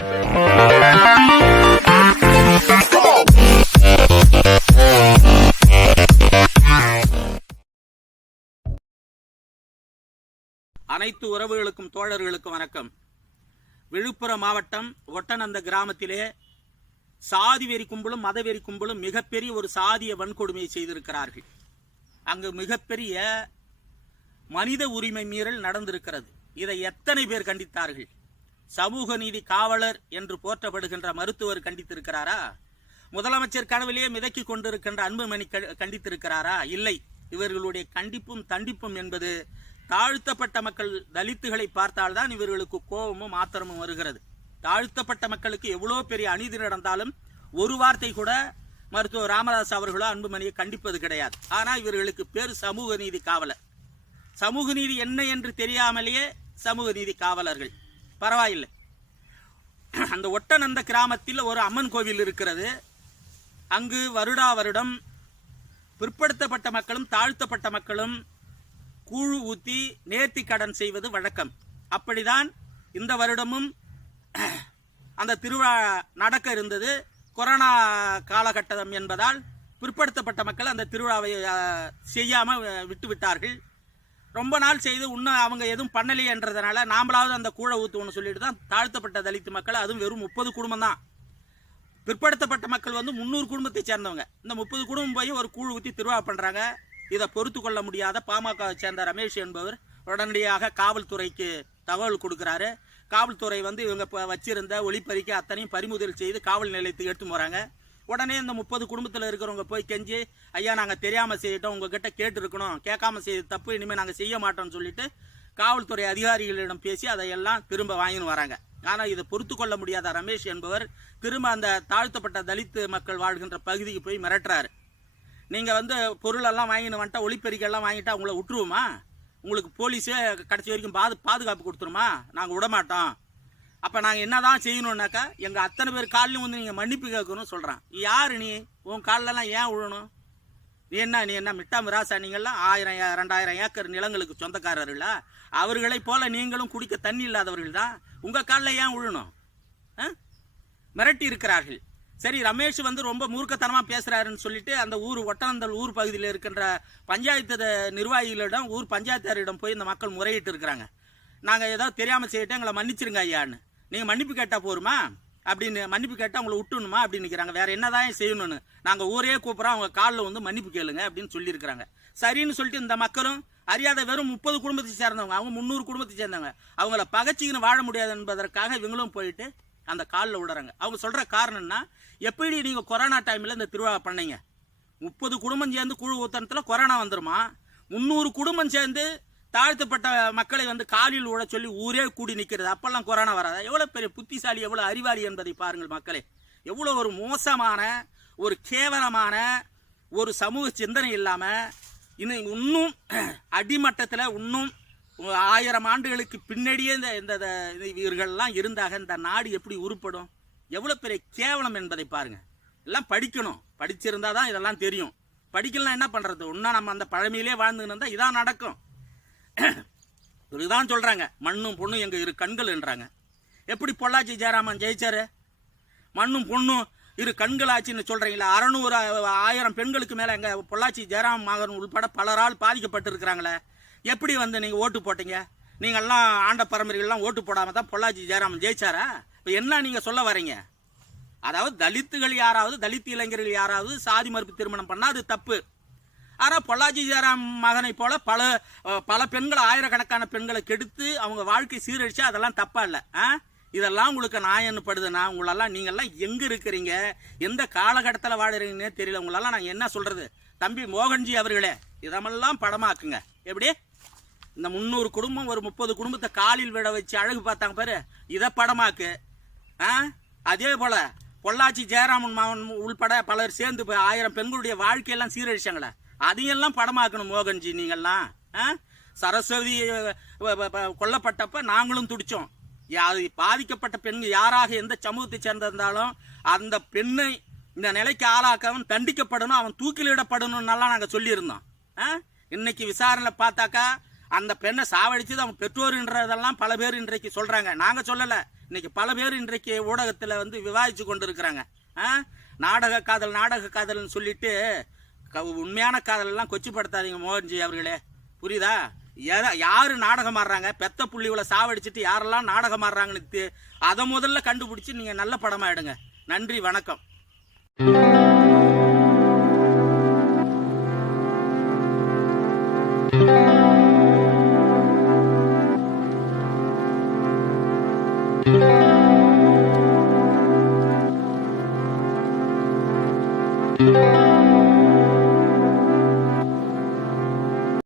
அனைத்து உறவுகளுக்கும் தோழர்களுக்கும் வணக்கம். விழுப்புரம் மாவட்டம் ஒட்டநந்த கிராமத்திலே சாதி வெறி கும்பலும் மதவெறி கும்பலும் மிகப்பெரிய ஒரு சாதிய வன்கொடுமையை செய்திருக்கிறார்கள். அங்கு மிகப்பெரிய மனித உரிமை மீறல் நடந்திருக்கிறது. இதை எத்தனை பேர் கண்டித்தார்கள்? சமூக நீதி காவலர் என்று போற்றப்படுகின்ற மருத்துவர் கண்டித்திருக்கிறாரா? முதலமைச்சர் கனவிலேயே மிதக்கிக் கொண்டிருக்கின்ற அன்புமணி க- கண்டித்திருக்கிறாரா? இல்லை. இவர்களுடைய கண்டிப்பும் தண்டிப்பும் என்பது தாழ்த்தப்பட்ட மக்கள் தலித்துகளை பார்த்தால்தான் இவர்களுக்கு கோபமும் ஆத்திரமும் வருகிறது. தாழ்த்தப்பட்ட மக்களுக்கு எவ்வளோ பெரிய அநீதி நடந்தாலும் ஒரு வார்த்தை கூட மருத்துவர் ராமதாஸ் அவர்களோ அன்புமணியை கண்டிப்பது கிடையாது. ஆனால் இவர்களுக்கு பேர் சமூக நீதி காவலர். சமூக நீதி என்ன என்று தெரியாமலேயே சமூக நீதி காவலர்கள். பரவாயில்லை. அந்த ஒட்டநந்த கிராமத்தில் ஒரு அம்மன் கோவில் இருக்கிறது. அங்கு வருடா வருடம் பிற்படுத்தப்பட்ட மக்களும் தாழ்த்தப்பட்ட மக்களும் கூழு ஊற்றி நேர்த்தி கடன் செய்வது வழக்கம். அப்படிதான் இந்த வருடமும் அந்த திருவிழா நடக்க இருந்தது. கொரோனா காலகட்டம் என்பதால் பிற்படுத்தப்பட்ட மக்கள் அந்த திருவிழாவை செய்யாமல் விட்டுவிட்டார்கள். ரொம்ப நாள் செய்து இன்னும் அவங்க எதுவும் பண்ணலையன்றதுனால நாமளாவது அந்த கூழ ஊற்றுவோம்னு சொல்லிட்டு தான் தாழ்த்தப்பட்ட தலித்து மக்கள் அதுவும் வெறும் முப்பது குடும்பம் தான். பிற்படுத்தப்பட்ட மக்கள் வந்து முந்நூறு குடும்பத்தை சேர்ந்தவங்க. இந்த முப்பது குடும்பம் போய் ஒரு கூழ் ஊற்றி திருவிழா பண்ணுறாங்க இதை பொறுத்து கொள்ள முடியாத பாமகவை சேர்ந்த ரமேஷ் என்பவர் உடனடியாக காவல்துறைக்கு தகவல் கொடுக்குறாரு. காவல்துறை வந்து இவங்க இப்போ வச்சிருந்த ஒளிப்பறிக்கை அத்தனையும் பறிமுதல் செய்து காவல் நிலையத்துக்கு எடுத்து போகிறாங்க உடனே இந்த முப்பது குடும்பத்தில் இருக்கிறவங்க போய் கெஞ்சி ஐயா நாங்கள் தெரியாமல் செய்யிட்டோம் உங்ககிட்ட கேட்டு இருக்கணும் கேட்காம செய்த தப்பு இனிமேல் நாங்கள் செய்ய மாட்டோம்னு சொல்லிட்டு காவல்துறை அதிகாரிகளிடம் பேசி அதையெல்லாம் திரும்ப வாங்கின்னு வராங்க. ஆனால் இதை பொறுத்து கொள்ள முடியாத ரமேஷ் என்பவர் திரும்ப அந்த தாழ்த்தப்பட்ட தலித்து மக்கள் வாழ்கின்ற பகுதிக்கு போய் மிரட்டுறாரு. நீங்கள் வந்து பொருளெல்லாம் வாங்கின்னு வந்துட்டா ஒளிப்பெருக்கெல்லாம் வாங்கிட்டா உங்களை விட்டுருவோமா உங்களுக்கு போலீஸே கடைசி வரைக்கும் பாது பாதுகாப்பு கொடுத்துருமா? நாங்கள் விடமாட்டோம். அப்போ நாங்கள் என்ன தான் செய்யணுன்னாக்கா எங்கள் அத்தனை பேர் காலிலும் வந்து நீங்கள் மன்னிப்பு கேட்கணும்னு சொல்கிறான் யார் நீ? உன் காலிலலாம் ஏன் விழணும் நீ என்ன நீ என்ன மிட்டா மிராசா நீங்கள்லாம்? ஆயிரம் ரெண்டாயிரம் ஏக்கர் நிலங்களுக்கு சொந்தக்காரர்களா அவர்களைப் போல நீங்களும் குடிக்க தண்ணி இல்லாதவர்கள் தான். உங்கள் காலில் ஏன் விழணும் ஆ? மிரட்டி இருக்கிறார்கள். சரி ரமேஷ் வந்து ரொம்ப மூர்க்கத்தனமாக பேசுகிறாருன்னு சொல்லிட்டு அந்த ஊர் ஒட்டனந்தல் ஊர் பகுதியில் இருக்கின்ற பஞ்சாயத்து நிர்வாகிகளிடம் ஊர் பஞ்சாயத்தாரிடம் போய் இந்த மக்கள் முறையிட்டு இருக்கிறாங்க. நாங்கள் ஏதோ தெரியாமல் செய்யிட்டு எங்களை மன்னிச்சிருங்க ஐயான்னு. நீங்கள் மன்னிப்பு கேட்டால் போருமா? அப்படின்னு மன்னிப்பு கேட்டால் அவங்கள விட்டுணுமா அப்படின்னு நிற்கிறாங்க வேறு என்னதான் செய்யணும்னு. நாங்கள் ஊரே கூப்பிட்றோம் அவங்க காலில் வந்து மன்னிப்பு கேளுங்க அப்படின்னு சொல்லியிருக்கிறாங்க. சரின்னு சொல்லிட்டு இந்த மக்களும் அறியாத வெறும் முப்பது குடும்பத்தை சேர்ந்தவங்க அவங்க முந்நூறு குடும்பத்தை சேர்ந்தவங்க அவங்கள பகச்சிக்கின்னு வாழ முடியாது என்பதற்காக இவங்களும் போயிட்டு அந்த காலில் விடுறாங்க அவங்க சொல்கிற காரணம்னா எப்படி நீங்கள் கொரோனா டைமில் இந்த திருவிழா பண்ணீங்க? முப்பது குடும்பம் சேர்ந்து குழு ஊத்தனத்தில் கொரோனா வந்துருமா? முந்நூறு குடும்பம் சேர்ந்து தாழ்த்தப்பட்ட மக்களை வந்து காலில் ஊழ சொல்லி ஊரே கூடி நிற்கிறது அப்பெல்லாம் கொரோனா வராதா. எவ்வளோ பெரிய புத்திசாலி எவ்வளோ அறிவாளி என்பதை பாருங்கள் மக்களே. எவ்வளோ ஒரு மோசமான ஒரு கேவலமான ஒரு சமூக சிந்தனை இல்லாமல் இன்னும் இன்னும் அடிமட்டத்தில் இன்னும் ஆயிரம் ஆண்டுகளுக்கு பின்னாடியே இந்த இந்த இவர்கள்லாம் இருந்தாக இந்த நாடு எப்படி உருப்படும்? எவ்வளோ பெரிய கேவலம் என்பதை பாருங்கள் எல்லாம் படிக்கணும். படிச்சிருந்தால் தான் இதெல்லாம் தெரியும். படிக்கலாம் என்ன பண்ணுறது இன்னும் நம்ம அந்த பழமையிலே வாழ்ந்துன்னு இருந்தால் இதான் நடக்கும். இதுதான் சொல்கிறாங்க மண்ணும் பொண்ணும் எங்கள் இரு கண்கள் என்றாங்க. எப்படி பொள்ளாச்சி ஜெயராமன் ஜெயிச்சாரு? மண்ணும் பொண்ணும் இரு கண்களாச்சின்னு சொல்கிறீங்களா அறநூறு ஆயிரம் பெண்களுக்கு மேலே எங்கள் பொள்ளாச்சி ஜெயராம் மகன் உள்பட பலரால் பாதிக்கப்பட்டிருக்கிறாங்களே. எப்படி வந்து நீங்கள் ஓட்டு போட்டீங்க? நீங்கள்லாம் ஆண்ட பரம்பரைகள்லாம் ஓட்டு போடாமல் தான் பொள்ளாச்சி ஜெயராமன் ஜெயிச்சாரா? இப்போ என்ன நீங்கள் சொல்ல வரீங்க? அதாவது தலித்துகள் யாராவது தலித் இளைஞர்கள் யாராவது சாதி மறுப்பு திருமணம் பண்ணால் அது தப்பு. ஆனால் பொள்ளாச்சி ஜெயராம் மகனை போல பல பல பெண்களை ஆயிரக்கணக்கான பெண்களை கெடுத்து அவங்க வாழ்க்கை சீரழிச்சா அதெல்லாம் தப்பா இல்லை. ஆ? இதெல்லாம் உங்களுக்கு நான் படுதுன்னா உங்களெல்லாம் நீங்கள்லாம் எங்கே இருக்கிறீங்க? எந்த காலகட்டத்தில் வாழுறீங்கன்னே தெரியல. உங்களெல்லாம் நான் என்ன சொல்கிறது தம்பி மோகன்ஜி அவர்களே இதமெல்லாம் படமாக்குங்க. எப்படி? இந்த முந்நூறு குடும்பம் ஒரு முப்பது குடும்பத்தை காலில் விட வச்சு அழகு பார்த்தாங்க பாரு. இதை படமாக்கு. ஆ? அதே போல் பொள்ளாச்சி ஜெயராமன் மகன் உள்பட பலர் சேர்ந்து போய் ஆயிரம் பெண்களுடைய வாழ்க்கையெல்லாம் சீரழிச்சாங்களே. அதையெல்லாம் படமாக்கணும் மோகன்ஜி நீங்கள்லாம். ஆ? சரஸ்வதி கொல்லப்பட்டப்ப நாங்களும் துடித்தோம் அது பாதிக்கப்பட்ட பெண் யாராக எந்த சமூகத்தை சேர்ந்திருந்தாலும் அந்த பெண்ணை இந்த நிலைக்கு ஆளாக்கவன் தண்டிக்கப்படணும் அவன் தூக்கிலிடப்படணும்னெல்லாம் நாங்கள் சொல்லியிருந்தோம். ஆ? இன்னைக்கு விசாரணை பார்த்தாக்கா அந்த பெண்ணை சாவடிச்சது அவன் பெற்றோர்ன்றதெல்லாம் பல பேர் இன்றைக்கு சொல்கிறாங்க நாங்கள் சொல்லலை. இன்னைக்கு பல பேர் இன்றைக்கு ஊடகத்தில் வந்து விவாதிச்சு கொண்டு இருக்கிறாங்க நாடக காதல் நாடக காதல்னு சொல்லிட்டு உண்மையான காதலெல்லாம் கொச்சிப்படுத்தாதீங்க மோகன்ஜி அவர்களே. புரியுதா? எதை யாரு நாடகம் ஆடுறாங்க? பெத்த புள்ளிகளை சாவடிச்சிட்டு யாரெல்லாம் நாடகம் ஆடுறாங்கன்னு அதை முதல்ல கண்டுபிடிச்சி நீங்க நல்ல படமா எடுங்க. நன்றி வணக்கம்.